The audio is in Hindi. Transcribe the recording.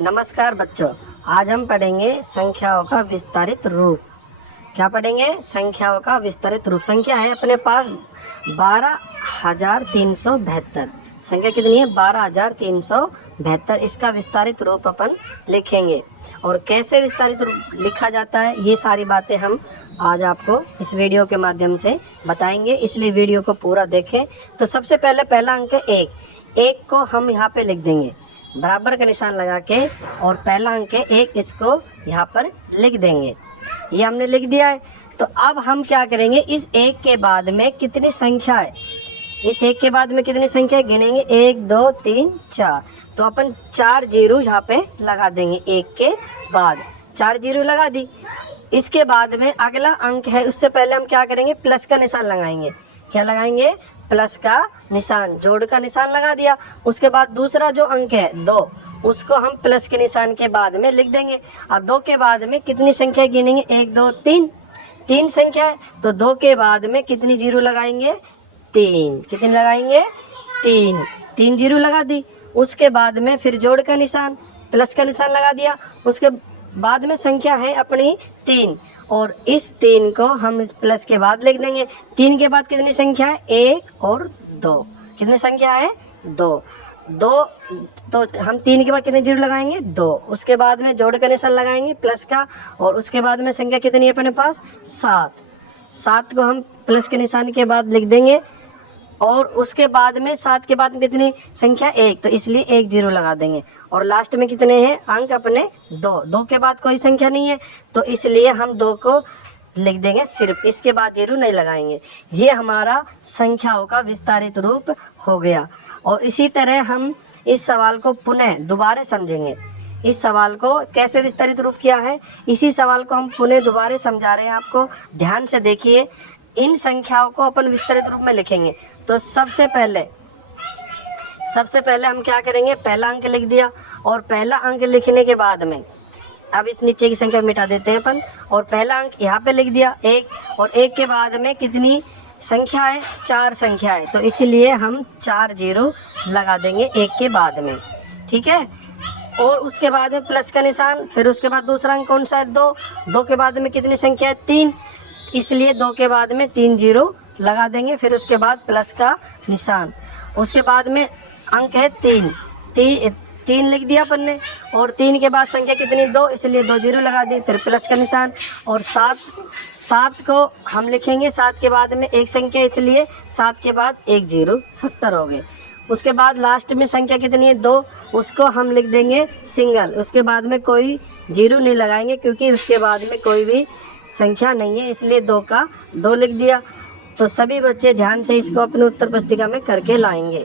नमस्कार बच्चों, आज हम पढ़ेंगे संख्याओं का विस्तारित रूप। क्या पढ़ेंगे? संख्याओं का विस्तारित रूप। संख्या है अपने पास 12,372। संख्या कितनी है? 12,372। इसका विस्तारित रूप अपन लिखेंगे और कैसे विस्तारित रूप लिखा जाता है ये सारी बातें हम आज आपको इस वीडियो के माध्यम से बताएंगे, इसलिए वीडियो को पूरा देखें। तो सबसे पहले पहला अंक है 1। 1 को हम यहाँ पे लिख देंगे बराबर का निशान लगा के, और पहला अंक है 1, इसको यहाँ पर लिख देंगे। ये हमने लिख दिया है। तो अब हम क्या करेंगे, इस 1 के बाद में कितनी संख्या है, इस 1 के बाद में कितनी संख्या गिनेंगे, 1 2 3 4। तो अपन 4 जीरो यहाँ पे लगा देंगे। 1 के बाद 4 जीरो लगा दी। इसके बाद में अगला अंक है, उससे पहले हम क्या करेंगे, प्लस का निशान लगाएंगे। क्या लगाएंगे? प्लस का निशान, जोड़ का निशान लगा दिया। उसके बाद दूसरा जो अंक है 2, उसको हम प्लस के निशान के बाद में लिख देंगे। अब 2 के बाद में कितनी संख्या गिनेंगे, 1 2 3, 3 संख्या है। तो 2 के बाद में कितनी जीरो लगाएंगे, 3। कितनी लगाएंगे? 3। 3 जीरो लगा दी। उसके बाद में फिर जोड़ का निशान, प्लस का निशान लगा दिया। उसके बाद में संख्या है अपनी 3, और इस 3 को हम इस प्लस के बाद लिख देंगे। 3 के बाद कितनी संख्या है, 1 और 2। कितनी संख्या है? 2। तो हम 3 के बाद कितने जीरो लगाएंगे, 2। उसके बाद में जोड़ का निशान लगाएंगे प्लस का, और उसके बाद में संख्या कितनी है अपने पास, 7। 7 को हम प्लस के निशान के बाद लिख देंगे, और उसके बाद में 7 के बाद में कितनी संख्या, 1, तो इसलिए 1 जीरो लगा देंगे। और लास्ट में कितने हैं अंक अपने, 2। 2 के बाद कोई संख्या नहीं है, तो इसलिए हम 2 को लिख देंगे सिर्फ, इसके बाद जीरो नहीं लगाएंगे। ये हमारा संख्याओं का विस्तारित रूप हो गया। और इसी तरह हम इस सवाल को पुनः दोबारा समझेंगे। इस सवाल को कैसे विस्तारित रूप किया है, इसी सवाल को हम पुनः दोबारा समझा रहे हैं आपको। ध्यान से देखिए, इन संख्याओं को अपन विस्तारित रूप में लिखेंगे। तो सबसे पहले हम क्या करेंगे, पहला अंक लिख दिया, और पहला अंक लिखने के बाद में अब इस नीचे की संख्या मिटा देते हैं अपन, और पहला अंक यहाँ पे लिख दिया 1, और 1 के बाद में कितनी संख्या है, 4 संख्या है। तो इसीलिए हम 4 जीरो लगा देंगे 1 के बाद में, ठीक है। और उसके बाद में प्लस का निशान, फिर उसके बाद दूसरा अंक कौन सा है, 2। 2 के बाद में कितनी संख्या है, 3, इसलिए 2 के बाद में 3 जीरो लगा देंगे। फिर उसके बाद प्लस का निशान, उसके बाद में अंक है 3 लिख दिया अपन ने, और 3 के बाद संख्या कितनी, 2, इसलिए 2 जीरो लगा दी। फिर प्लस का निशान, और 7 को हम लिखेंगे 7 के बाद में एक संख्या, इसलिए 7 के बाद 1 जीरो 70 हो गए। उसके बाद लास्ट में संख्या कितनी है, 2, उसको हम लिख देंगे सिंगल। उसके बाद में कोई जीरो नहीं लगाएंगे, क्योंकि उसके बाद में कोई भी संख्या नहीं है, इसलिए 2 का 2 लिख दिया। तो सभी बच्चे ध्यान से इसको अपने उत्तर पुस्तिका में करके लाएंगे।